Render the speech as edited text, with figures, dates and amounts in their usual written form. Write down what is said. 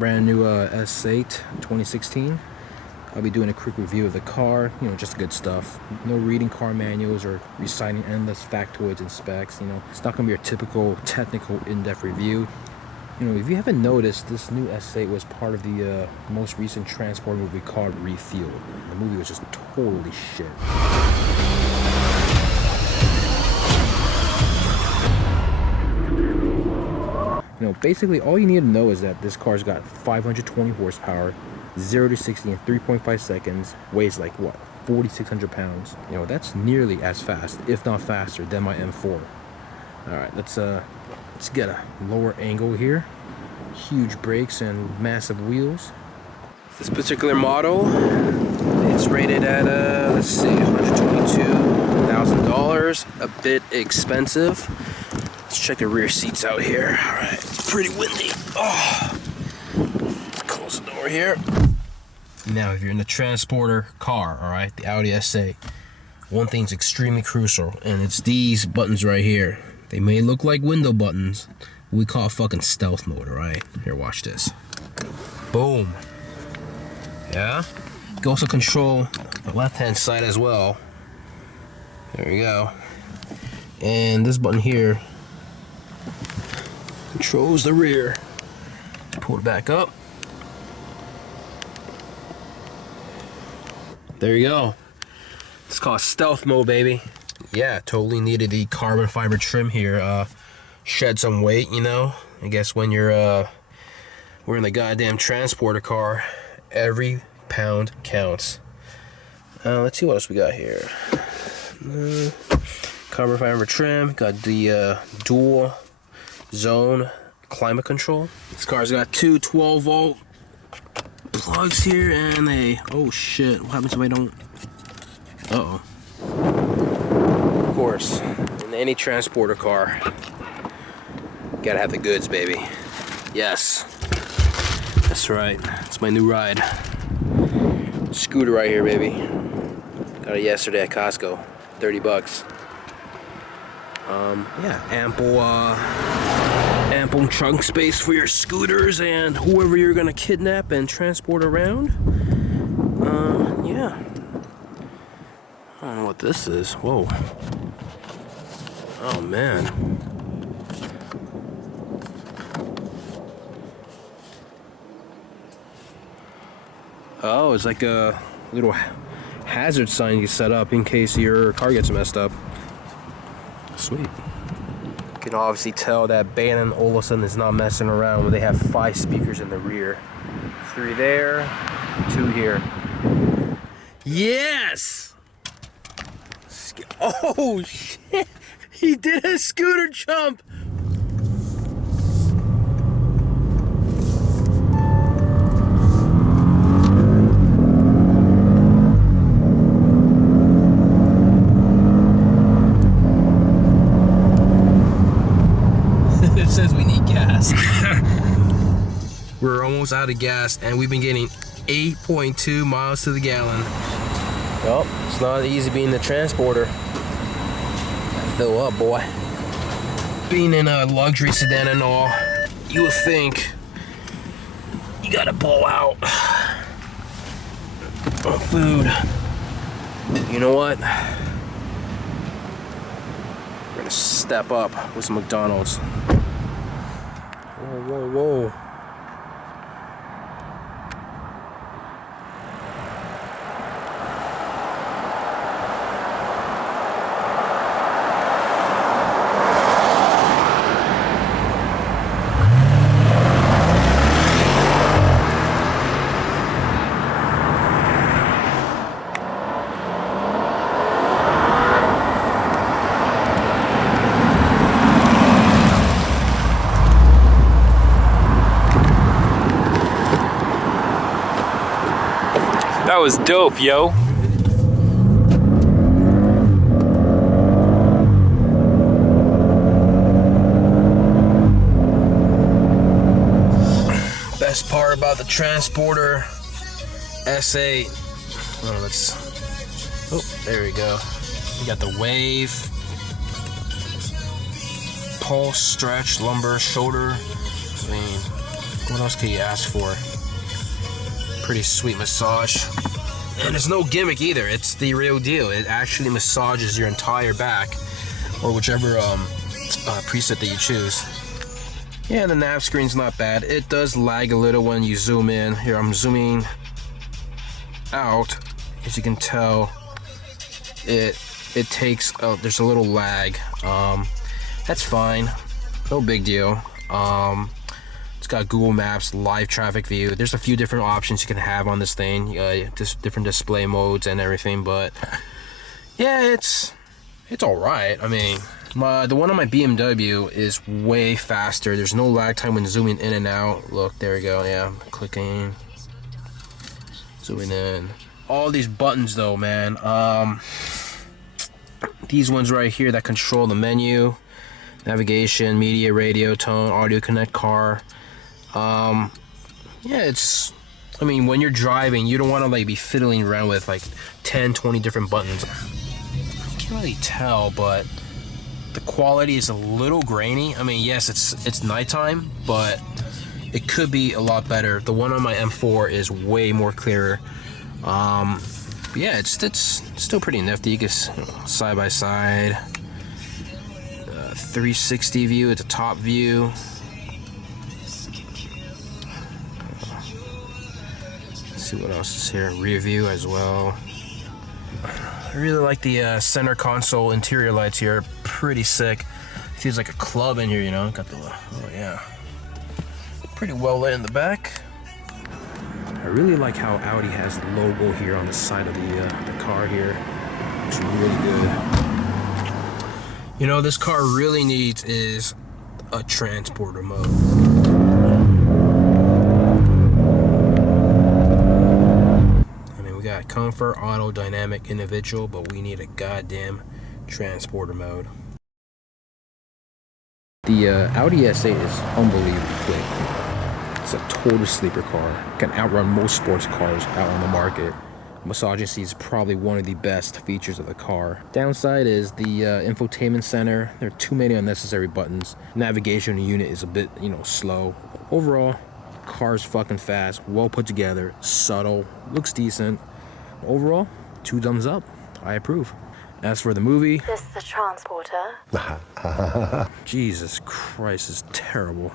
brand new S8 2016. I'll be doing a quick review of the car, you know, just good stuff. No reading car manuals or reciting endless factoids and specs, you know. It's not gonna be your typical technical in-depth review. You know, if you haven't noticed, this new S8 was part of the most recent Transporter movie called Refueled. The movie was just totally shit. You know, basically all you need to know is that this car's got 520 horsepower, 0 to 60 in 3.5 seconds, weighs like what, 4,600 pounds. You know, that's nearly as fast, if not faster, than my M4. Alright, let's get a lower angle here. Huge brakes and massive wheels. This particular model, it's rated at let's see, $122,000, a bit expensive. Let's check the rear seats out here. Alright, it's pretty windy. Oh, let's close the door here. Now, if you're in the Transporter car, alright, the Audi S8, one thing's extremely crucial, and it's these buttons right here. They may look like window buttons. We call it fucking stealth mode, alright? Here, watch this. Boom. Yeah? You can also control the left-hand side as well. There we go. And this button here controls the rear. Pull it back up. There you go. It's called stealth mode, baby. Yeah, totally needed the carbon fiber trim here. Shed some weight, you know. I guess when you're we're in the goddamn Transporter car, every pound counts. Let's see what else we got here. Carbon fiber trim. Got the dual zone climate control. This car's got two 12-volt plugs here and a, oh shit, what happens if I don't, uh-oh. Of course, in any Transporter car, gotta have the goods, baby. Yes, that's right, it's my new ride. Scooter right here, baby. Got it yesterday at Costco, 30 bucks. Yeah, ample trunk space for your scooters and whoever you're gonna kidnap and transport around. Yeah. I don't know what this is. Whoa. Oh man. Oh, it's like a little hazard sign you set up in case your car gets messed up. Sweet. You can obviously tell that Bang & Olufsen is not messing around when they have 5 speakers in the rear. 3 there, 2 here. Yes! Oh shit! He did a scooter jump! Says we need gas. We're almost out of gas and we've been getting 8.2 miles to the gallon. Well, it's not easy being the Transporter. Fill up, boy. Being in a luxury sedan and all, you would think you gotta pull out on food. You know what? We're gonna step up with some McDonald's. Whoa, whoa, whoa. That was dope, yo. Best part about the Transporter S8. Oh, there we go. You got the wave, pulse, stretch, lumbar, shoulder. I mean, What else could you ask for? Pretty sweet massage. And it's no gimmick either. It's the real deal. It actually massages your entire back, or whichever preset that you choose. Yeah, the nav screen's not bad. It does lag a little when you zoom in. Here, I'm zooming out. As you can tell, it takes, there's a little lag. That's fine. No big deal. It's got Google Maps, live traffic view. There's a few different options you can have on this thing. Just different display modes and everything, but yeah, it's all right. I mean, the one on my BMW is way faster. There's no lag time when zooming in and out. Look, there we go. Yeah, clicking, zooming in. All these buttons though, man. These ones right here that control the menu, navigation, media, radio, tone, audio, connect, car. Yeah, it's, I mean, when you're driving, you don't want to like be fiddling around with like 10, 20 different buttons. I can't really tell, but the quality is a little grainy. I mean, yes, it's nighttime, but it could be a lot better. The one on my M4 is way more clearer. But yeah, it's still pretty nifty. You can side by side, 360 view. It's a top view. Let's see what else is here. Rear view as well. I really like the center console interior lights here. Pretty sick. Feels like a club in here, you know. Got the, oh yeah, pretty well lit in the back. I really like how Audi has the logo here on the side of the car here. It's really good. You know, this car really needs is a transporter mode. I mean, we got comfort, auto, dynamic, individual, but we need a goddamn transporter mode. The Audi S8 is unbelievably quick. It's a total sleeper car. Can outrun most sports cars out on the market. Massaging seat is probably one of the best features of the car. Downside is the infotainment center. There are too many unnecessary buttons. Navigation unit is a bit, you know, slow. Overall, car's fucking fast, well put together, subtle, looks decent. Overall, 2 thumbs up. I approve. As for the movie, This is the transporter. Jesus Christ, is terrible.